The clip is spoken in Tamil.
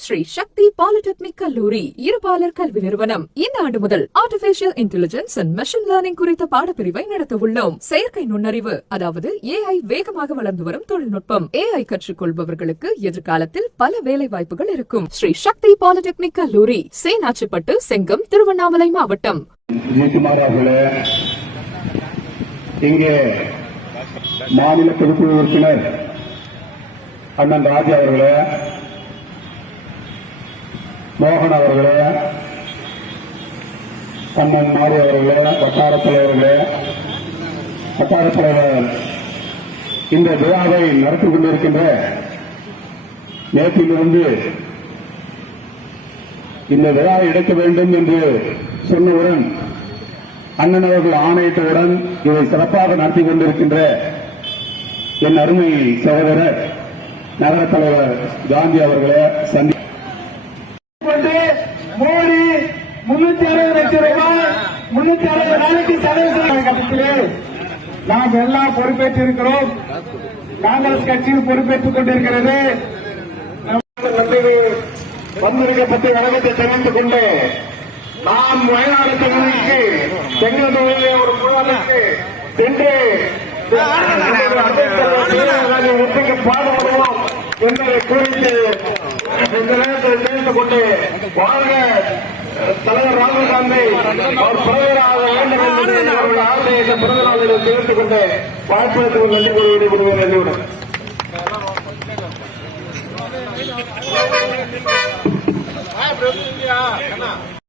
ஸ்ரீ சக்தி பாலிடெக்னிக் கல்லூரி இருபாலர் கல்வி நிறுவனம். இந்த ஆண்டு முதல் artificial intelligence and machine learning குறித்த பாடப்பிரிவை நடத்த உள்ளோம். செயற்கை நுண்ணறிவு அதாவது ஏஐ வேகமாக வளர்ந்து வரும் தொழில்நுட்பம். ஏஐ கற்றுக்கொள்பவர்களுக்கு எதிர்காலத்தில் பல வேலை வாய்ப்புகள் இருக்கும். ஸ்ரீ சக்தி பாலிடெக்னிக் கல்லூரி சேனாச்சிப்பட்டு செங்கம் திருவண்ணாமலை மாவட்டம். இங்கே மாநில பொதுக்குழு உறுப்பினர் அண்ணன் ராஜா அவர்களே மோகன் அவர்களே கண்ணன் மாறி அவர்களே வட்டார தலைவர்களே வட்டார தலைவர் இந்த விழாவை நடத்தி கொண்டிருக்கின்ற நேற்றிலிருந்து இந்த விழா எடுக்க வேண்டும் என்று சொன்னவுடன் அண்ணன் அவர்கள் ஆணையிட்டவுடன் இதை சிறப்பாக நடத்தி கொண்டிருக்கின்ற என் அருமை சகோதரர் நகர தலைவர் காந்தி அவர்களை சந்தி வந்து மோடி முன்னூத்தி அறுபது லட்சம் ரூபாய் முன்னூத்தி அறுபது நாளைக்கு செலவு செய்ய நாம் எல்லாம் பொறுப்பேற்றிருக்கிறோம். காங்கிரஸ் கட்சியில் பொறுப்பேற்றுக் கொண்டிருக்கிறது. வந்திருக்கப்பட்ட வழக்கத்தை தெரிந்து கொண்டு நாம் வயநாடு தொகுதிக்கு செங்கல் ஒரு குழுவதற்கு சென்று என்பதை குறித்து இந்த நேரத்தில் தெரிந்து கொண்டு வாழ்க தலைவர் ராகுல் காந்தி அவர் பிரதமராக வேண்டும் என்பதை அவருடைய ஆசையை இந்த பிறந்த நாளில் தெரிவித்துக் கொண்டு வாழ்த்து ஒரு நன்றி கூறி விடுவேன் என்று